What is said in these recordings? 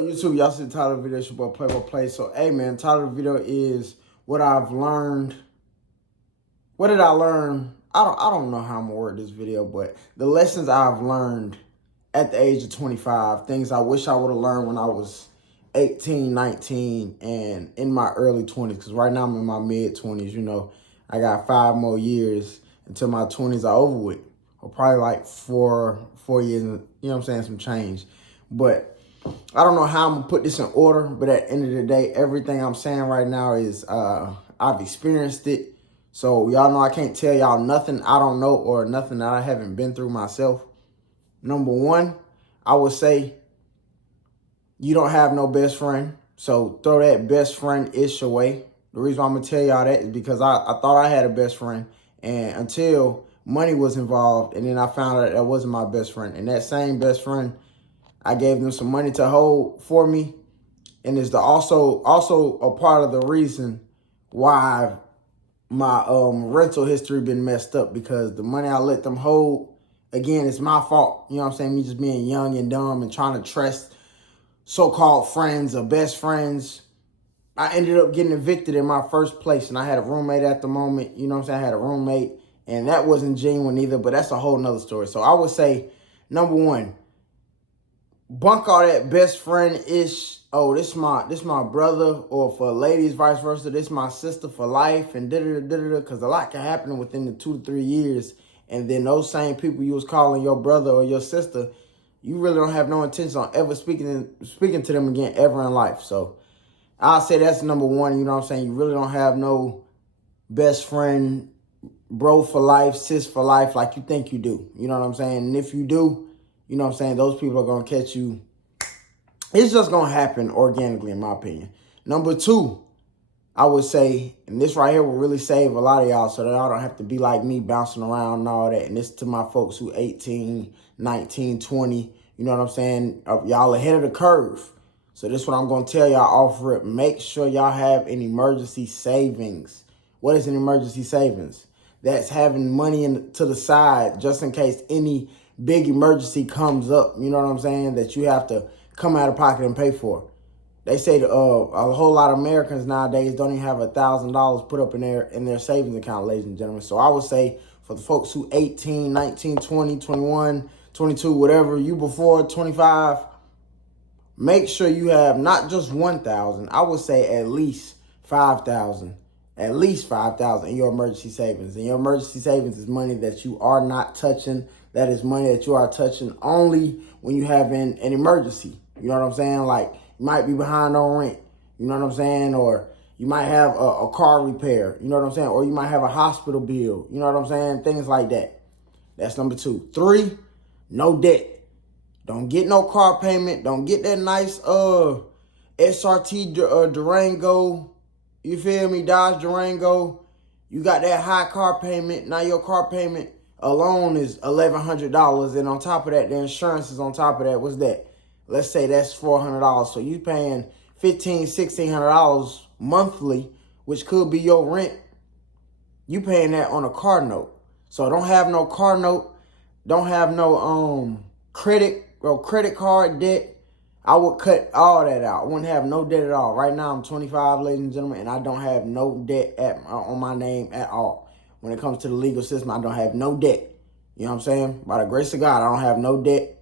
YouTube, y'all see the title of the video. It's your boy Play. So, hey man, title of the video is what I've learned. What did I learn? I don't know how I'm gonna word this video, but the lessons I've learned at the age of 25, things I wish I would have learned when I was 18, 19, and in my early 20s. Because right now I'm in my mid 20s. You know, I got 5 more years until my 20s are over with, or probably like four years. You know what I'm saying? Some change, but I don't know how I'm gonna put this in order, but at the end of the day, everything I'm saying right now is I've experienced it. So y'all know I can't tell y'all nothing I don't know or nothing that I haven't been through myself. Number one, I would say you don't have no best friend. So throw that best friend ish away. The reason why I'm gonna tell y'all that is because I thought I had a best friend, and until money was involved, and then I found out that wasn't my best friend. And that same best friend, I gave them some money to hold for me, and it's also a part of the reason why my rental history been messed up, because the money I let them hold, again, it's my fault. You know what I'm saying? Me just being young and dumb and trying to trust so-called friends or best friends. I ended up getting evicted in my first place, and I had a roommate at the moment. You know what I'm saying? I had a roommate, and that wasn't genuine either, but that's a whole nother story. So I would say, number one, bunk all that best friend-ish, oh, this my brother, or for ladies, vice versa, this my sister for life, and da-da-da-da-da, because a lot can happen within the 2 to 3 years, and then those same people you was calling your brother or your sister, you really don't have no intention on ever speaking to them again ever in life. So I'll say that's number one. You know what I'm saying? You really don't have no best friend, bro for life, sis for life, like you think you do. You know what I'm saying? And if you do, you know what I'm saying, those people are going to catch you. It's just going to happen organically, in my opinion. Number two, I would say, and this right here will really save a lot of y'all so that y'all don't have to be like me bouncing around and all that. And this to my folks who 18, 19, 20, you know what I'm saying? Y'all ahead of the curve. So this is what I'm going to tell y'all off rip. Make sure y'all have an emergency savings. What is an emergency savings? That's having money to the side just in case any big emergency comes up, you know what I'm saying, that you have to come out of pocket and pay for. They say a whole lot of Americans nowadays don't even have $1,000 put up in their savings account, ladies and gentlemen. So I would say for the folks who 18, 19, 20, 21, 22, whatever, you before 25, make sure you have not just 1,000, I would say at least 5,000. At least 5,000 in your emergency savings. And your emergency savings is money that you are not touching. That is money that you are touching only when you have an emergency. You know what I'm saying? Like, you might be behind on rent. You know what I'm saying? Or you might have a car repair. You know what I'm saying? Or you might have a hospital bill. You know what I'm saying? Things like that. That's number two. 3, no debt. Don't get no car payment. Don't get that nice SRT Durango. You feel me? Dodge Durango. You got that high car payment. Now your car payment alone is $1,100. And on top of that, the insurance is on top of that. What's that? Let's say that's $400. So you paying $1,500, $1,600 monthly, which could be your rent. You paying that on a car note. So don't have no car note. Don't have no credit card debt. I would cut all that out. I wouldn't have no debt at all. Right now, I'm 25, ladies and gentlemen, and I don't have no debt on my name at all. When it comes to the legal system, I don't have no debt. You know what I'm saying? By the grace of God, I don't have no debt.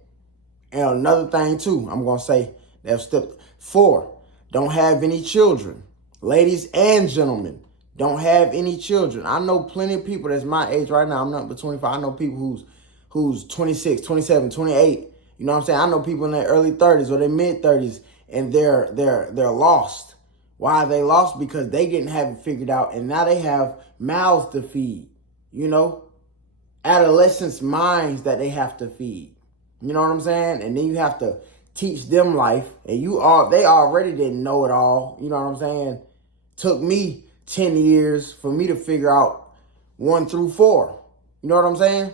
And another thing, too, I'm going to say, that's step 4. Don't have any children. Ladies and gentlemen, don't have any children. I know plenty of people that's my age right now. I'm not but 25. I know people who's 26, 27, 28. You know what I'm saying? I know people in their early 30s or their mid 30s, and they're lost. Why are they lost? Because they didn't have it figured out, and now they have mouths to feed. You know, adolescents' minds that they have to feed. You know what I'm saying? And then you have to teach them life, and they already didn't know it all. You know what I'm saying? Took me 10 years for me to figure out 1 through 4. You know what I'm saying?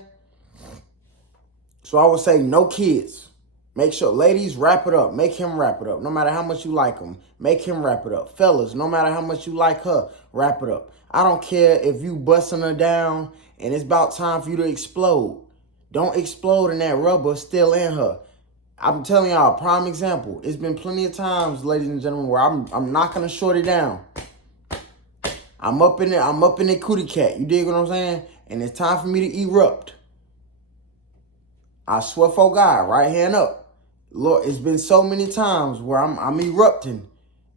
So I would say no kids. Make sure, ladies, wrap it up. Make him wrap it up. No matter how much you like him, make him wrap it up. Fellas, no matter how much you like her, wrap it up. I don't care if you busting her down and it's about time for you to explode. Don't explode in that rubber still in her. I'm telling y'all, prime example. It's been plenty of times, ladies and gentlemen, where I'm knocking a shorty down. I'm up in the cootie cat. You dig what I'm saying? And it's time for me to erupt. I swear for God, right hand up. Lord, it's been so many times where I'm erupting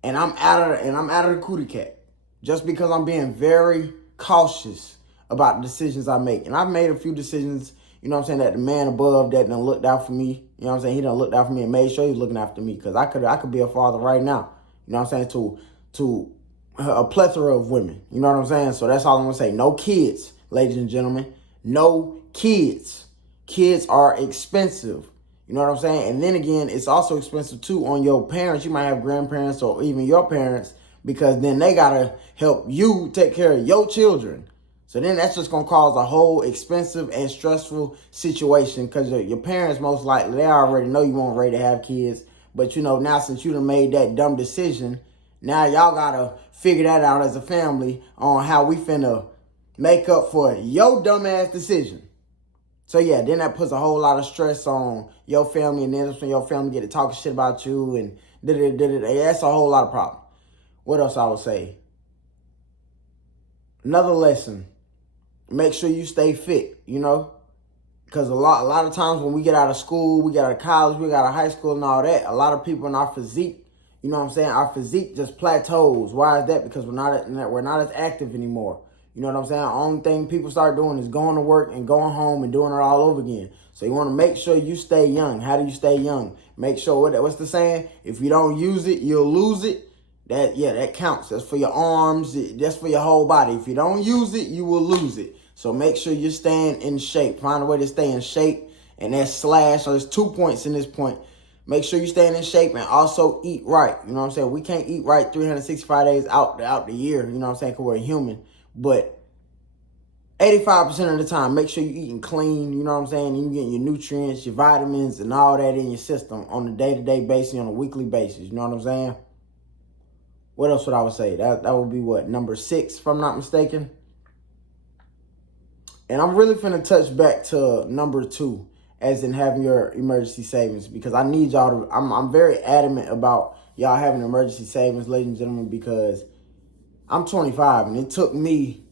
and I'm out of the cootie cat. Just because I'm being very cautious about the decisions I make. And I've made a few decisions, you know what I'm saying, that the man above that done looked out for me. You know what I'm saying? He done looked out for me and made sure he was looking after me. Because I could be a father right now. You know what I'm saying? To a plethora of women. You know what I'm saying? So that's all I'm going to say. No kids, ladies and gentlemen. No kids. Kids are expensive. You know what I'm saying? And then again, it's also expensive too on your parents. You might have grandparents or even your parents, because then they got to help you take care of your children. So then that's just going to cause a whole expensive and stressful situation, because your parents, most likely, they already know you weren't ready to have kids. But, you know, now since you done made that dumb decision, now y'all got to figure that out as a family on how we finna make up for your dumbass decision. So yeah, then that puts a whole lot of stress on your family, and then that's when your family get to talking shit about you, and that's a whole lot of problem. What else I would say? Another lesson: make sure you stay fit. You know, because a lot of times when we get out of school, we get out of college, we get out of high school and all that, a lot of people in our physique, you know what I'm saying, our physique just plateaus. Why is that? Because we're not as active anymore. You know what I'm saying? The only thing people start doing is going to work and going home and doing it all over again. So you want to make sure you stay young. How do you stay young? Make sure, what's the saying? If you don't use it, you'll lose it. That counts. That's for your arms. That's for your whole body. If you don't use it, you will lose it. So make sure you're staying in shape. Find a way to stay in shape. And that's slash. So there's 2 points in this point. Make sure you're staying in shape and also eat right. You know what I'm saying? We can't eat right 365 days out the year. You know what I'm saying? Because we're human. But 85% of the time, make sure you're eating clean, you know what I'm saying? And you're getting your nutrients, your vitamins, and all that in your system on a day-to-day basis, on a weekly basis. You know what I'm saying? What else would I would say? That would be what, number 6, if I'm not mistaken? And I'm really finna touch back to number 2, as in having your emergency savings, because I need y'all to, I'm very adamant about y'all having emergency savings, ladies and gentlemen, because I'm 25, and it took me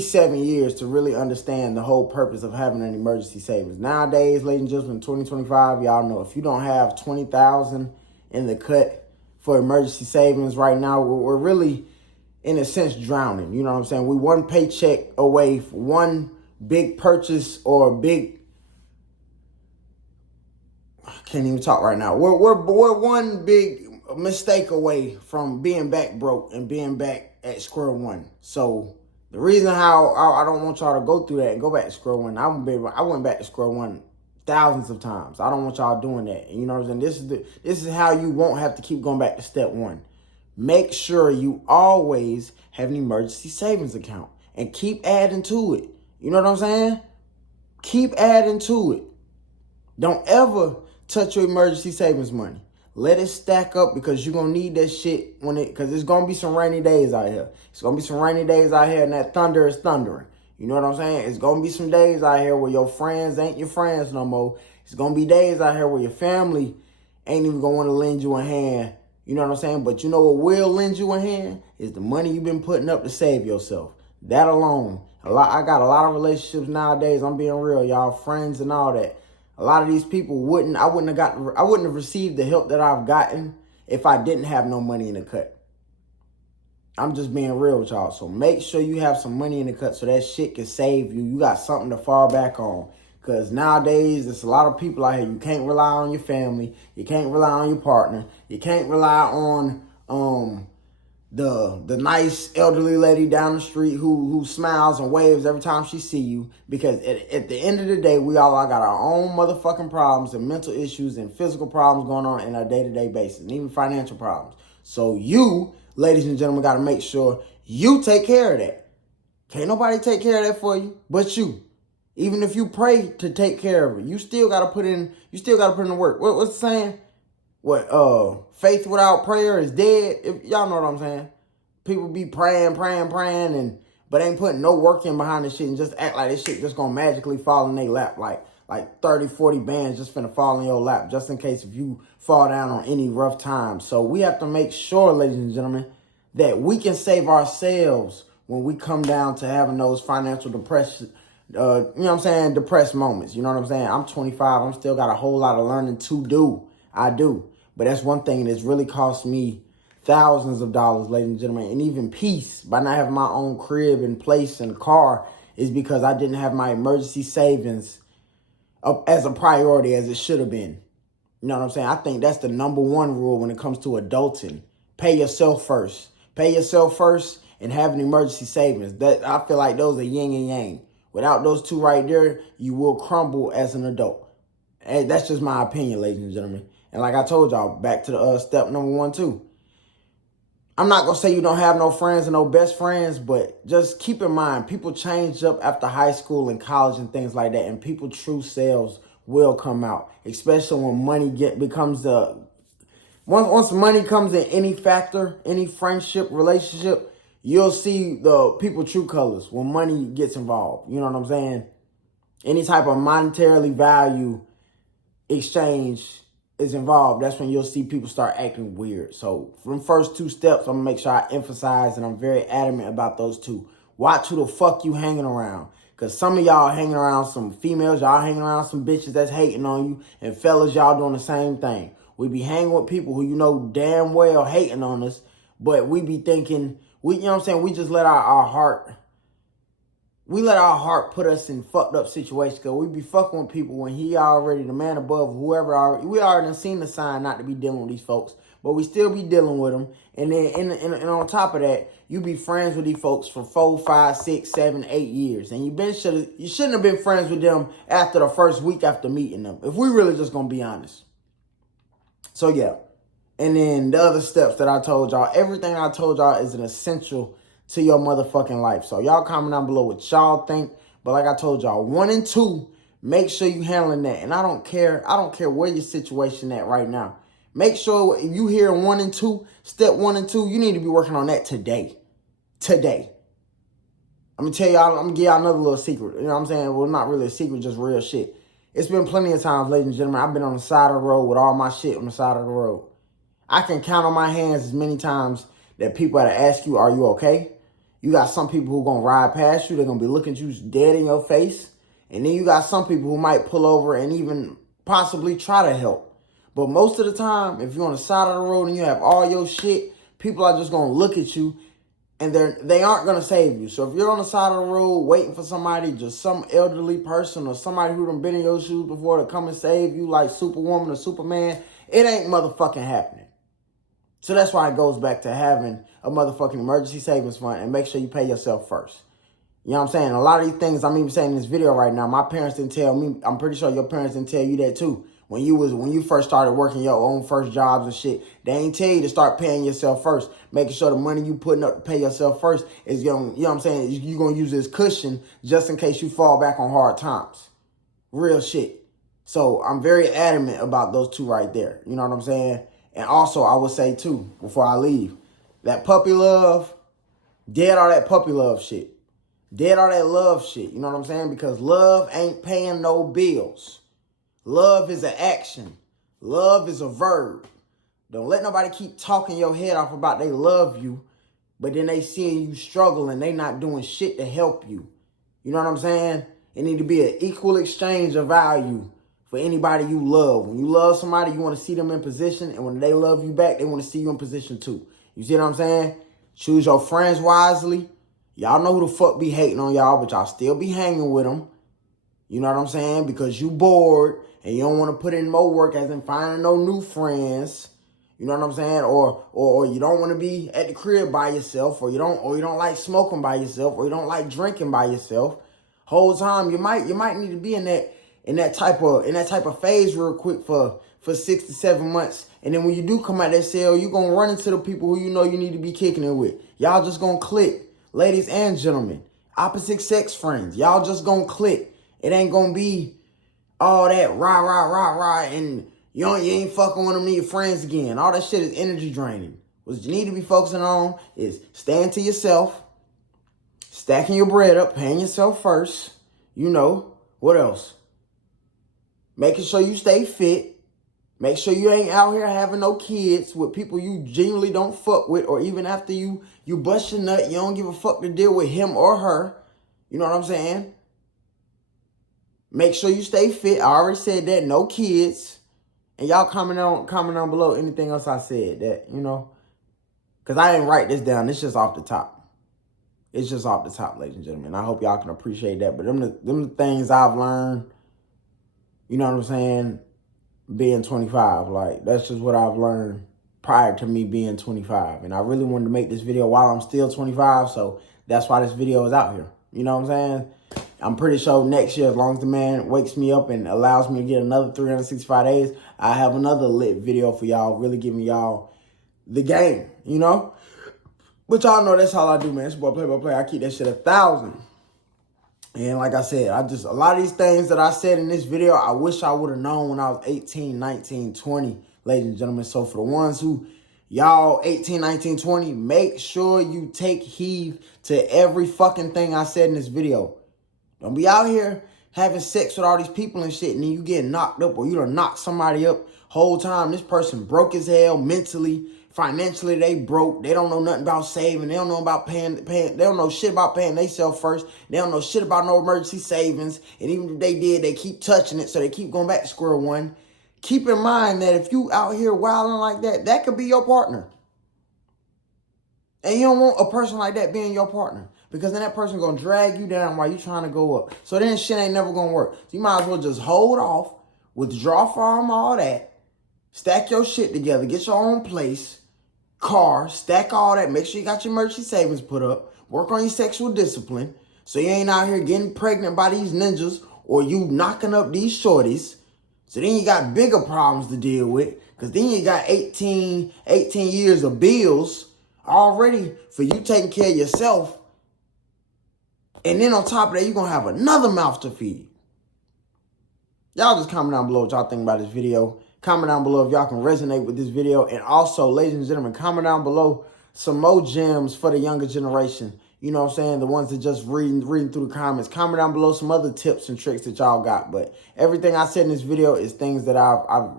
7 years to really understand the whole purpose of having an emergency savings. Nowadays, ladies and gentlemen, 2025, y'all know if you don't have $20,000 in the cut for emergency savings right now, we're really, in a sense, drowning. You know what I'm saying? We one paycheck away from one big purchase or big, I can't even talk right now. We're one big mistake away from being back broke and being back at square one. So the reason how I don't want y'all to go through that and go back to square one, I went back to square one thousands of times. I don't want y'all doing that. And you know what I'm saying? This is how you won't have to keep going back to step one. Make sure you always have an emergency savings account and keep adding to it. You know what I'm saying? Keep adding to it. Don't ever touch your emergency savings money. Let it stack up, because you're going to need that shit because it's going to be some rainy days out here. It's going to be some rainy days out here, and that thunder is thundering. You know what I'm saying? It's going to be some days out here where your friends ain't your friends no more. It's going to be days out here where your family ain't even going to want to lend you a hand. You know what I'm saying? But you know what will lend you a hand? Is the money you've been putting up to save yourself. That alone. I got a lot of relationships nowadays. I'm being real, y'all. Friends and all that. A lot of these people I wouldn't have received the help that I've gotten if I didn't have no money in the cut. I'm just being real with y'all. So make sure you have some money in the cut so that shit can save you. You got something to fall back on. Because nowadays, there's a lot of people out here. You can't rely on your family. You can't rely on your partner. You can't rely on the nice elderly lady down the street who smiles and waves every time she see you, because at the end of the day, we all got our own motherfucking problems and mental issues and physical problems going on in our day-to-day basis, and even financial problems. So you, ladies and gentlemen, got to make sure you take care of that. Can't nobody take care of that for you but you. Even if you pray to take care of it, you still got to put in the work. What's the saying? Faith without prayer is dead. Y'all know what I'm saying. People be praying, but ain't putting no work in behind this shit and just act like this shit just gonna magically fall in their lap. Like like 30, 40 bands just finna fall in your lap, just in case if you fall down on any rough times. So we have to make sure, ladies and gentlemen, that we can save ourselves when we come down to having those financial depression, you know what I'm saying, depressed moments. You know what I'm saying? I'm 25. I'm still got a whole lot of learning to do. I do. But that's one thing that's really cost me thousands of dollars, ladies and gentlemen, and even peace by not having my own crib and place and car is because I didn't have my emergency savings up as a priority as it should have been. You know what I'm saying? I think that's the number one rule when it comes to adulting. Pay yourself first. Pay yourself first and have an emergency savings. That I feel like those are yin and yang. Without those two right there, you will crumble as an adult. And that's just my opinion, ladies and gentlemen. And like I told y'all, back to the step number 1, too. I'm not going to say you don't have no friends and no best friends, but just keep in mind, people change up after high school and college and things like that, and people's true selves will come out, especially when money becomes the... Once money comes in any factor, any friendship, relationship, you'll see the people true colors when money gets involved. You know what I'm saying? Any type of monetarily value exchange is involved, that's when you'll see people start acting weird. So from first 2 steps, I'm gonna make sure I emphasize, and I'm very adamant about those 2. Watch who the fuck you hanging around. Because some of y'all hanging around some females, y'all hanging around some bitches that's hating on you, and fellas, y'all doing the same thing. We be hanging with people who you know damn well hating on us, but we be thinking, you know what I'm saying, we just let our heart put us in fucked up situations, because we be fucking with people when he already, the man above, whoever, we already seen the sign not to be dealing with these folks, but we still be dealing with them. And then and on top of that, you be friends with these folks for 4, 5, 6, 7, 8 years. And you shouldn't have been friends with them after the first week after meeting them, if we really just gonna be honest. So yeah. And then the other steps that I told y'all, everything I told y'all is an essential to your motherfucking life. So y'all comment down below what y'all think. But like I told y'all, 1 and 2, make sure you handling that. And I don't care where your situation at right now. Make sure if you hear 1 and 2, step 1 and 2, you need to be working on that today. Today. I'm gonna tell y'all, I'm gonna give y'all another little secret. You know what I'm saying? Well, not really a secret, just real shit. It's been plenty of times, ladies and gentlemen, I've been on the side of the road with all my shit on the side of the road. I can count on my hands as many times that people had to ask you, are you okay? You got some people who gonna ride past you. They're gonna be looking at you dead in your face. And then you got some people who might pull over and even possibly try to help. But most of the time, if you're on the side of the road and you have all your shit, people are just gonna look at you and they aren't gonna save you. So if you're on the side of the road waiting for somebody, just some elderly person or somebody who done been in your shoes before to come and save you like Superwoman or Superman, it ain't motherfucking happening. So that's why it goes back to having a motherfucking emergency savings fund, and make sure you pay yourself first. You know what I'm saying? A lot of these things I'm even saying in this video right now, my parents didn't tell me. I'm pretty sure your parents didn't tell you that too. When you first started working your own first jobs and shit, they ain't tell you to start paying yourself first. Making sure the money you putting up to pay yourself first is going, you know what I'm saying, you're going to use this cushion just in case you fall back on hard times. Real shit. So I'm very adamant about those 2 right there. You know what I'm saying? And also, I would say, too, before I leave, that puppy love, dead all that puppy love shit. Dead all that love shit. You know what I'm saying? Because love ain't paying no bills. Love is an action. Love is a verb. Don't let nobody keep talking your head off about they love you, but then they seeing you struggle and they not doing shit to help you. You know what I'm saying? It need to be an equal exchange of value for anybody you love. When you love somebody, you want to see them in position. And when they love you back, they want to see you in position too. You see what I'm saying? Choose your friends wisely. Y'all know who the fuck be hating on y'all, but y'all still be hanging with them. You know what I'm saying? Because you bored and you don't want to put in more work as in finding no new friends. You know what I'm saying? Or you don't want to be at the crib by yourself, or you don't like smoking by yourself, or you don't like drinking by yourself. Whole time you might need to be in that type of phase real quick for 6 to 7 months. And then when you do come out that cell, you're going to run into the people who you know you need to be kicking it with. Y'all just going to click. Ladies and gentlemen, opposite sex friends, y'all just going to click. It ain't going to be all that rah, and you ain't fucking with them to your friends again. All that shit is energy draining. What you need to be focusing on is staying to yourself, stacking your bread up, paying yourself first. You know, what else? making sure you stay fit, make sure you ain't out here having no kids with people you genuinely don't fuck with, or even after you bust your nut, you don't give a fuck to deal with him or her. You know what I'm saying? Make sure you stay fit. I already said that. No kids. And y'all comment on below anything else I said that, you know. Because I didn't write this down. It's just off the top. It's just off the top, ladies and gentlemen. I hope y'all can appreciate that. But them the things I've learned, you know what I'm saying, being 25. Like, that's just what I've learned prior to me being 25. And I really wanted to make this video while I'm still 25. So that's why this video is out here. You know what I'm saying? I'm pretty sure next year, as long as the man wakes me up and allows me to get another 365 days, I have another lit video for y'all, really giving y'all the game, you know? But y'all know that's all I do, man. It's boy play. I keep that shit 1,000. And like I said, a lot of these things that I said in this video, I wish I would have known when I was 18, 19, 20, ladies and gentlemen. So for the ones who, y'all 18, 19, 20, make sure you take heed to every fucking thing I said in this video. Don't be out here having sex with all these people and shit, and then you get knocked up, or you done knock somebody up whole time. This person broke as hell mentally, financially. They broke. They don't know nothing about saving. They don't know about paying. They don't know shit about paying themselves first. They don't know shit about no emergency savings. And even if they did, they keep touching it, so they keep going back to square one. Keep in mind that if you out here wilding like that, that could be your partner. And you don't want a person like that being your partner. Because then that person going to drag you down while you trying to go up. So then shit ain't never going to work. So you might as well just hold off, withdraw from all that, stack your shit together, get your own place, car, stack all that, make sure you got your emergency savings put up, work on your sexual discipline, so you ain't out here getting pregnant by these ninjas or you knocking up these shorties. So then you got bigger problems to deal with, because then you got 18 years of bills already for you taking care of yourself. And then on top of that, you're going to have another mouth to feed. Y'all just comment down below what y'all think about this video. Comment down below if y'all can resonate with this video. And also, ladies and gentlemen, comment down below some more gems for the younger generation. You know what I'm saying? The ones that just reading through the comments. Comment down below some other tips and tricks that y'all got. But everything I said in this video is things that I've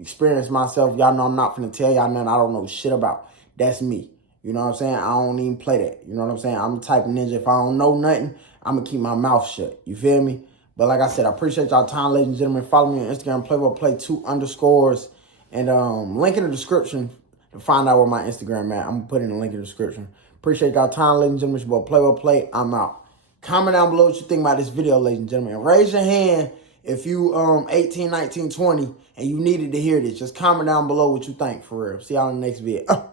experienced myself. Y'all know I'm not finna tell y'all nothing I don't know shit about. That's me. You know what I'm saying? I don't even play that. You know what I'm saying? I'm the type of ninja, if I don't know nothing, I'm going to keep my mouth shut. You feel me? But like I said, I appreciate y'all time, ladies and gentlemen. Follow me on Instagram, playboyplay2_. And link in the description to find out where my Instagram at. I'm going to put in the link in the description. Appreciate y'all time, ladies and gentlemen. It's your boy Playboy. I'm out. Comment down below what you think about this video, ladies and gentlemen. And raise your hand if you 18, 19, 20 and you needed to hear this. Just comment down below what you think, for real. See y'all in the next video.